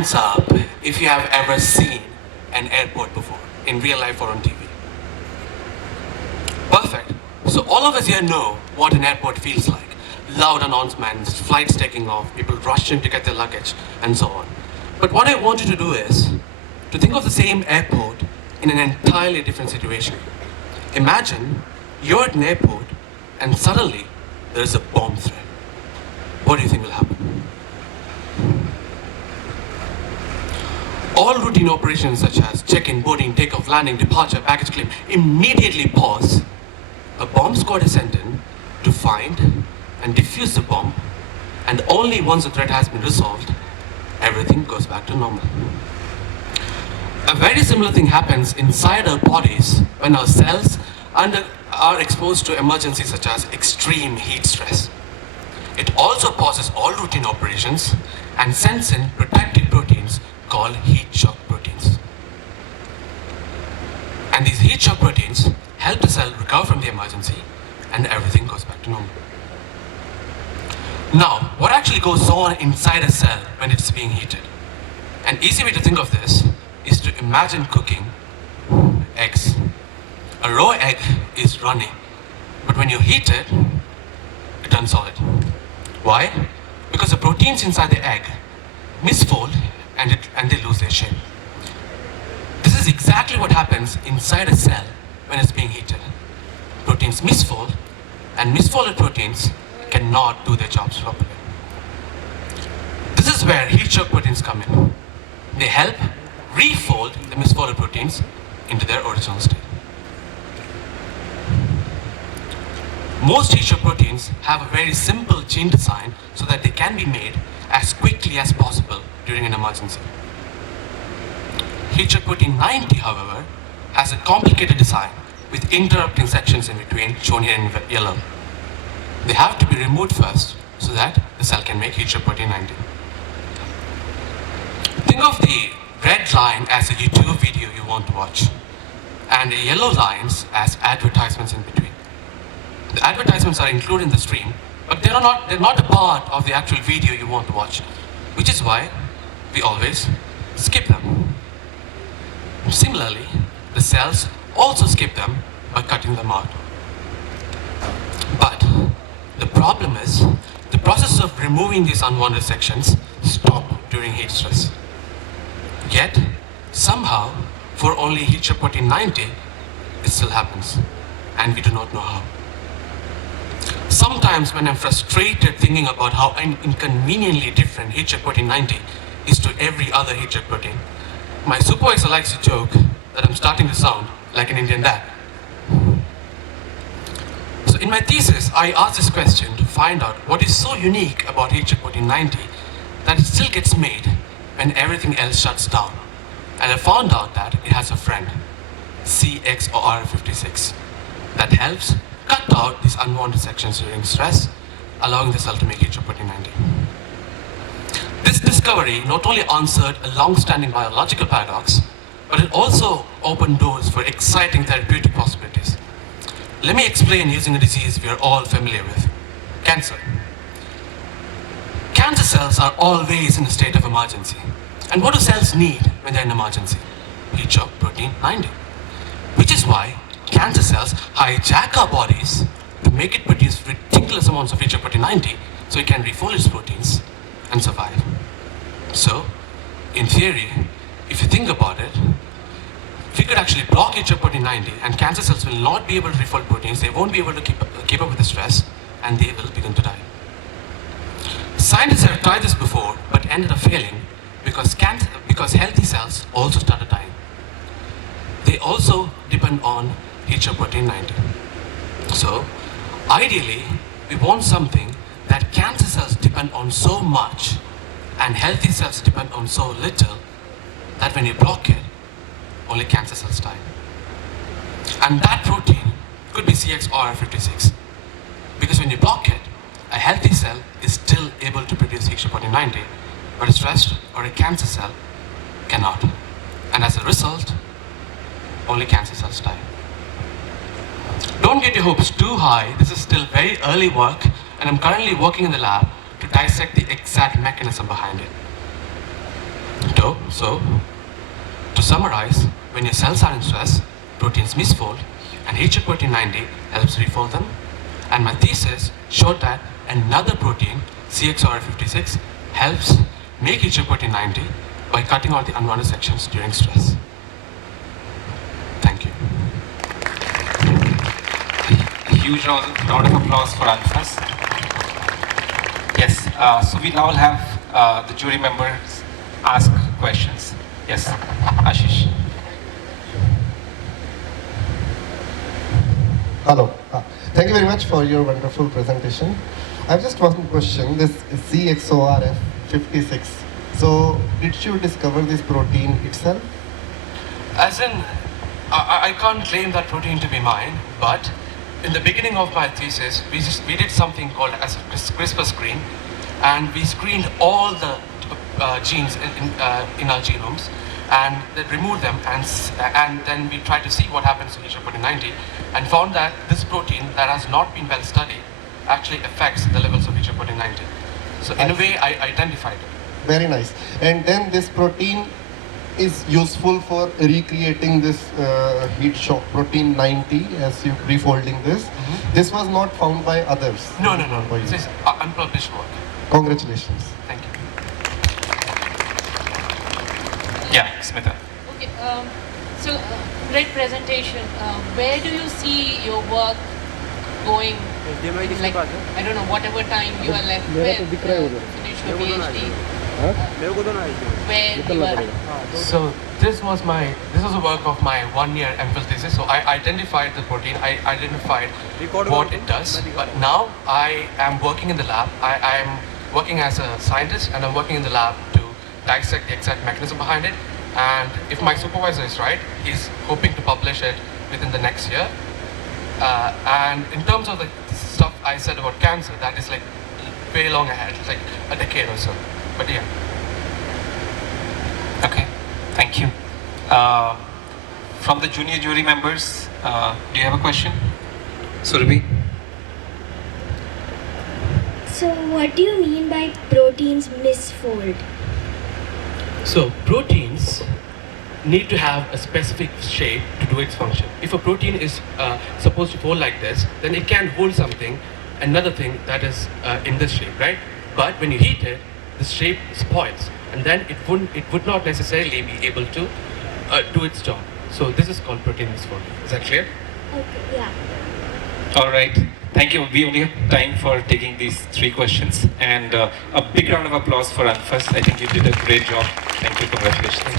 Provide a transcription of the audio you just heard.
hands up if you have ever seen an airport before, in real life or on TV. Perfect. So all of us here know what an airport feels like. Loud announcements, flights taking off, people rushing to get their luggage, and so on. But what I want you to do is to think of the same airport in an entirely different situation. Imagine you're at an airport and suddenly there is a bomb threat. What do you think will happen? All routine operations such as check-in, boarding, takeoff, landing, departure, baggage claim immediately pause. A bomb squad is sent in to find and defuse the bomb, and only once the threat has been resolved, everything goes back to normal. A very similar thing happens inside our bodies when our cells are exposed to emergencies such as extreme heat stress. It also pauses all routine operations and sends in protective proteins called heat shock proteins. And these heat shock proteins help the cell recover from the emergency, and everything goes back to normal. Now, what actually goes on inside a cell when it's being heated? An easy way to think of this is to imagine cooking eggs. A raw egg is runny, but when you heat it, it turns solid. Why? Because the proteins inside the egg misfold and they lose their shape. This is exactly what happens inside a cell when it's being heated. Proteins misfold, and misfolded proteins cannot do their jobs properly. This is where heat shock proteins come in. They help refold the misfolded proteins into their original state. Most heat shock proteins have a very simple chain design so that they can be made as quickly as possible during an emergency. Heat shock protein 90, however, has a complicated design with interrupting sections in between, shown here in yellow. They have to be removed first so that the cell can make heat shock protein 90. Think of the red line as a YouTube video you want to watch, and the yellow lines as advertisements in between. The advertisements are included in the stream, but they're not a part of the actual video you want to watch, which is why we always skip them. Similarly, the cells also skip them by cutting them out. But the problem is, the process of removing these unwanted sections stop during heat stress. Yet, somehow, for only heat shock protein 90, it still happens, and we do not know how. Sometimes when I'm frustrated thinking about how inconveniently different heat shock protein 90 is to every other heat shock protein, my supervisor likes to joke that I'm starting to sound like an Indian dad. So in my thesis, I asked this question to find out what is so unique about heat shock protein 90 that it still gets made when everything else shuts down. And I found out that it has a friend, CXOR56, that helps cut out these unwanted sections during stress, allowing the cell to make heat shock protein 90. This discovery not only answered a long-standing biological paradox, but it also opened doors for exciting therapeutic possibilities. Let me explain using a disease we are all familiar with, cancer. Cancer cells are always in a state of emergency. And what do cells need when they're in emergency? Heat shock protein 90. Which is why cancer cells hijack our bodies to make it produce ridiculous amounts of heat shock protein 90 so it can refold its proteins and survive. So, in theory, if you think about it, we could actually block heat shock protein 90 and cancer cells will not be able to refold proteins, they won't be able to keep up with the stress, and they will begin to die. Scientists have tried this before, but ended up failing because healthy cells also started dying. They also depend on heat shock protein 90. So, ideally, we want something that cancer cells depend on so much and healthy cells depend on so little that when you block it, only cancer cells die. And that protein could be CXOR56, because when you block it, a healthy cell is still able to produce heat shock protein 90, but a stressed or a cancer cell cannot. And as a result, only cancer cells die. Don't get your hopes too high. This is still very early work, and I'm currently working in the lab to dissect the exact mechanism behind it. So, to summarize, when your cells are in stress, proteins misfold, and HA protein 90 helps refold them. And my thesis showed that another protein, CXOR56, helps make HA protein 90 by cutting out the unwanted sections during stress. Thank you. A huge round of applause for Anfas. Yes, so we now have the jury members ask questions. Yes, Ashish. Hello. Thank you very much for your wonderful presentation. I have just one question. This CXORF56. So, did you discover this protein itself? As in, I can't claim that protein to be mine, but in the beginning of my thesis, we did something called as a CRISPR screen, and we screened all the genes in our genomes, and then removed them, and then we tried to see what happens to HA protein 90, and found that this protein that has not been well studied actually affects the levels of HA protein 90. So in a way, I identified it. Very nice. And then this protein is useful for recreating this heat shock protein 90 as you refolding this. Mm-hmm. This was not found by others. No. This is unpublished work. Congratulations. Thank you. Yeah, Smita. Okay, so great presentation. Where do you see your work going? Like, I don't know, whatever time you are left with, finish your PhD. Where you are. So this was a work of my 1-year MPhil thesis. So I identified the protein, I identified what it does. But now I am working in the lab. I am working as a scientist, and I'm working in the lab to dissect the exact mechanism behind it. And if my supervisor is right, he's hoping to publish it within the next year. And in terms of the stuff I said about cancer, that is like way long ahead, like a decade or so. But yeah. Okay, thank you. From the junior jury members, do you have a question? Surabhi? So what do you mean by proteins misfold? So proteins need to have a specific shape to do its function. If a protein is supposed to fold like this, then it can hold something, another thing that is in this shape, right? But when you heat it, the shape spoils, and then it would not necessarily be able to do its job. So this is called protein misfolding. Is that clear? Okay, yeah. All right, thank you. We only have time for taking these 3 questions, and a big round of applause for Anfas. I think you did a great job. Thank you, congratulations.